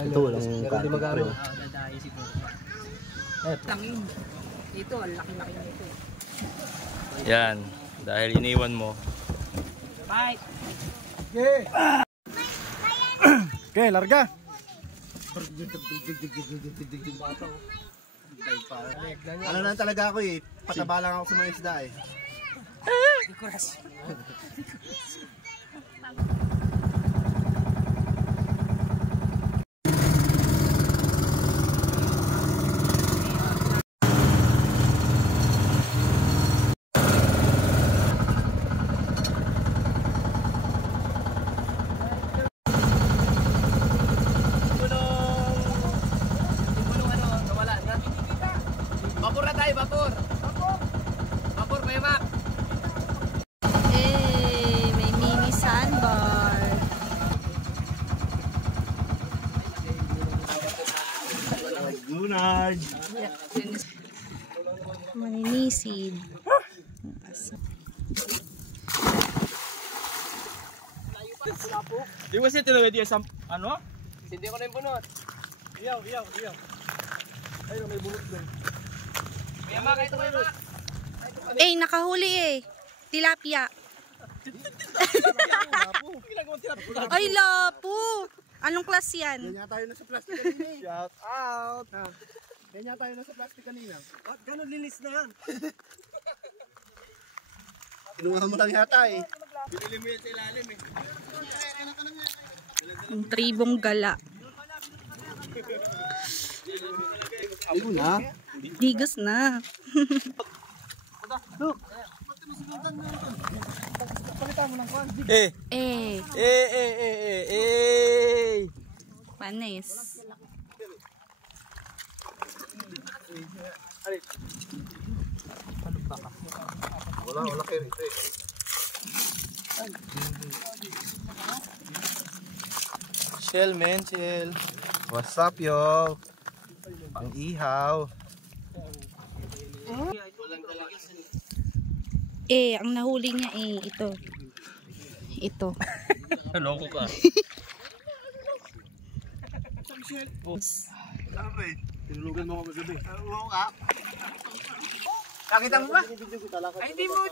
Ito walang hindi magano. Dadayo siguro. Tangin. Ito, ang laki-laki nito. Yan, dahil iniwan mo. Bye. Okay, larga. Ano lang talaga ako eh, pataba lang ako sa mga isda eh. Vapor na tayo, vapor. Vapor, Kuya Mac. May mini sandbar. Lunard! Maninisid. Di ba siya tinawid yung ano? Hindi ko na yung bunot. Iyaw. Ayun, may bulot doon. Kuya Mac, ito Kuya Mac. Nakahuli tilapia. Ay, lapo. Anong class yan? Ganyan tayo na sa plastic kanina eh. Shout out. Ganyan tayo na sa plastic kanina. At gano'n linis na yan. Kinuha mo lang yata eh. Binili mo yan sa ilalim eh. Ang tribong gala. Ayun na. Digos na. Panis. Wala kayo rito eh. Shell man, shell. What's up yo? Ang ihaw. Ang nahuli niya ito. Loko ka. Tinulugan mo ako magabi. Oo nga. Nakita mo ba? Ay, hindi mo.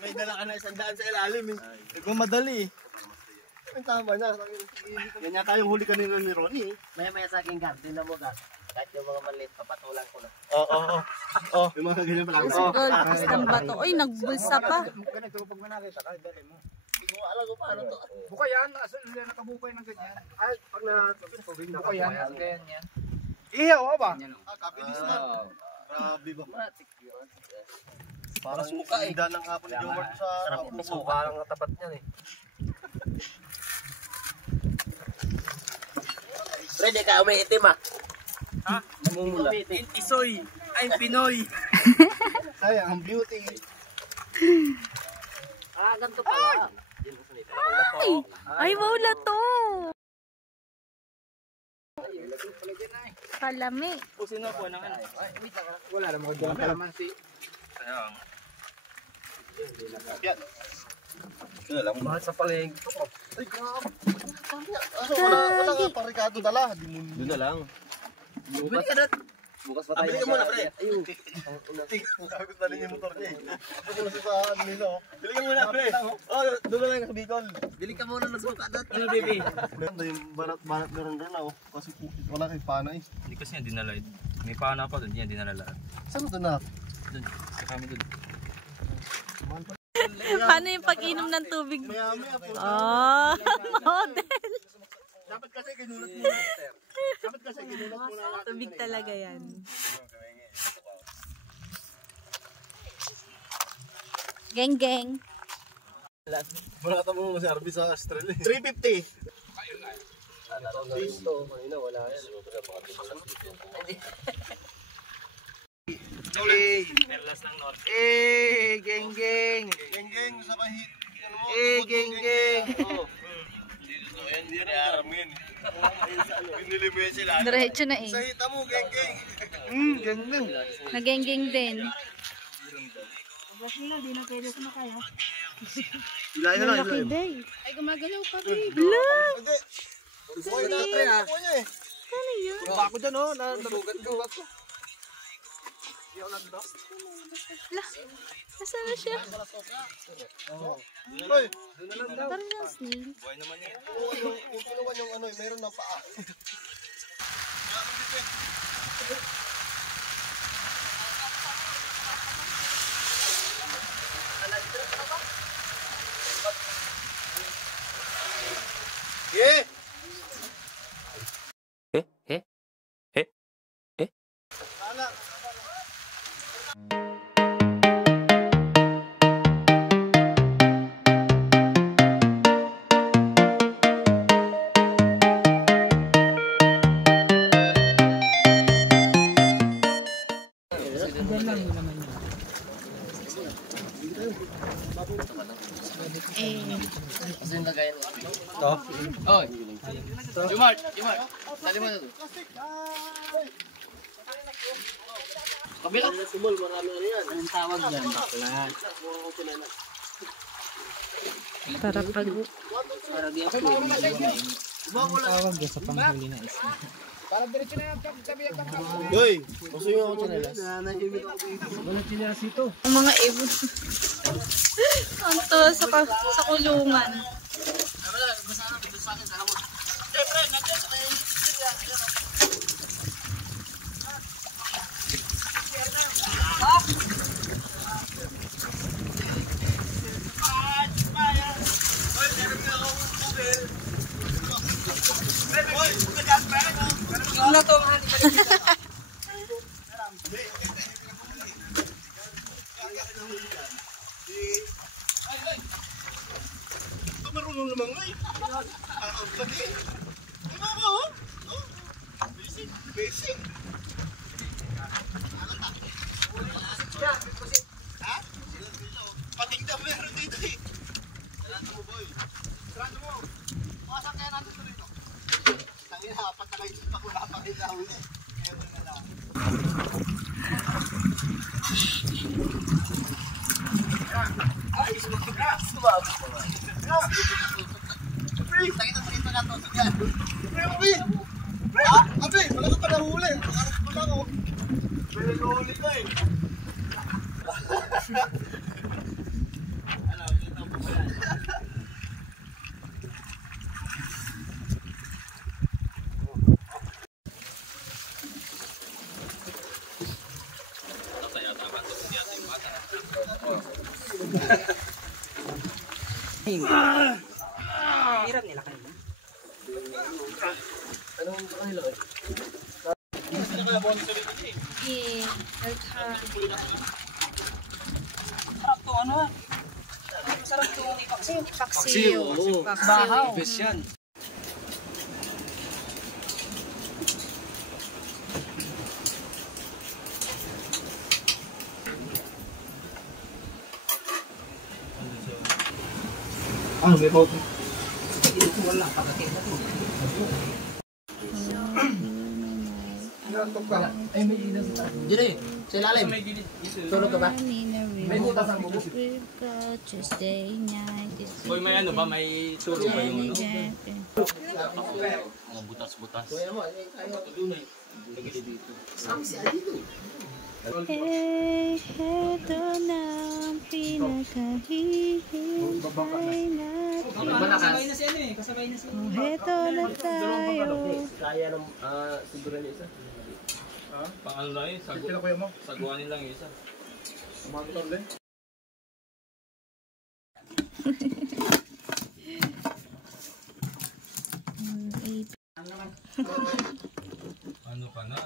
May dala ka na 100 sa ilalim eh. Nagmamadali eh. Ang tama na. Ganyan tayong huli kanina ni Ronnie eh. Maya-maya sa aking garden na mo, kahit yung mga maliit, papatulan ko na. Oo. Yung mga ganyan pala. Gold, isang bato. Ay, nagbulsa pa. Pag manakita ka, dali mo. Hindi ko alam kung paano to. Buka yan, nakabukay ng ganyan. Ay, pag na-tubig Buka yan. Ganyan. Ihaw ka ba? Kabilis na. Grabe ba? Parang Suka eh. Hindi ng hapon ni Jomart sa... Sarap na suka ang tapat niyan eh. Pwede ka umiitim ah. Ha? Namumula. Isoy. I'm Pinoy. Sayang, ang beauty. Ganito pala. Ay, maula to. Kalami. Pusin na po ng ano. Wala naman kung dyan kalamansi. Sayang. Yan. Mahal sa palengke ko. Ay, grabe. Wala nga parikado dala. Doon na lang. Bukas ka doon. Bukas pa tayo. Bili ka muna, pre. Ayun. Nakakot na rin yung motor niya eh. Tapos sa ano nila oh. Bili ka muna, pre. Oh, doon na lang sa Bicol. Bili ka muna ng suka doon. Ano, baby? Yung banat meron rin oh. Kasi wala kay pana eh. Hindi kasi yan dinala. May pana pa doon. Yan dinala lahat. Saan ito na? Doon. Sa kami doon. Paano yung pag-inom ng tubig? Maya-maya po. Model. Dapat kasi ginulat muna. Dapat kasi ginulat muna natin. Tubig talaga yan. Geng. Wala ka mo service sa Australia. 350. Ito, kanina wala yan. Perlas ng Norte. Geng. Geng sa bahit. Geng. Hindi na aramin. Binili mo yan sila. Diretso na Sa hita mo, geng. Geng. Nageng-geng din. Ilahin na lang, Lucky ilahin. day. Ay, gumagalaw pa, babe. Hindi. Kukuha na pre ha. Kukuha niya eh. Ano yun? Baka ko dyan oh, narugat ko. Nasaan na siya? Hoy, Parang yung snail. kung kinuha yung ano, mayroon ng paa. Yeah! Kasi yung lagayan mo. Ito? Oy. Jumart. Dali mo na doon. Kabila. Sumol, marami na yan. Anong tawag yan? Bakla. Para pag... Para di ako. Tawag yan sa panghuli na isla. Hoy, gusto yung ako chinelas? Ang mga ibon. Ang tuwa sa kulungan. Marunong naman nga eh. Ang pati. Diba ba oh? Basic. Basic. Ha? Pating daw meron dito eh. Sarado mo boy. Sarado mo. Makasak kaya natin ito rito. Tangin na, apat na kayo dito pa kung napakilawin eh. Meron na lang. Ay, sumabog na. Sumabog na. Sakita na to. Sige. Pre, Abe, wala ka pa nahuli. Nakarap ko lang ako. Pero nahuli ko eh. Alam, ito po ba yan? Hirap nila kanina. Anong kanila eh? Yeah. Sarap to ano ah. Masarap to ni Paksiw. Paksiyo. Bahaw. Best yan. Ano, may photo? Diyan eh. Sa ilalim. Tulog ka ba? May butas ang bubo. Tuesday night. Hoy, may ano ba? May turo ba yung ano? Mga butas-butas. Hey, heto na ang pinakahihintay natin. Kasabay na si ano eh. Kasabay na si Oh, heto na tayo. Kaya ng siguro na isa. Pang ano lang yun? Saguanin lang yung isa. Ano ka na?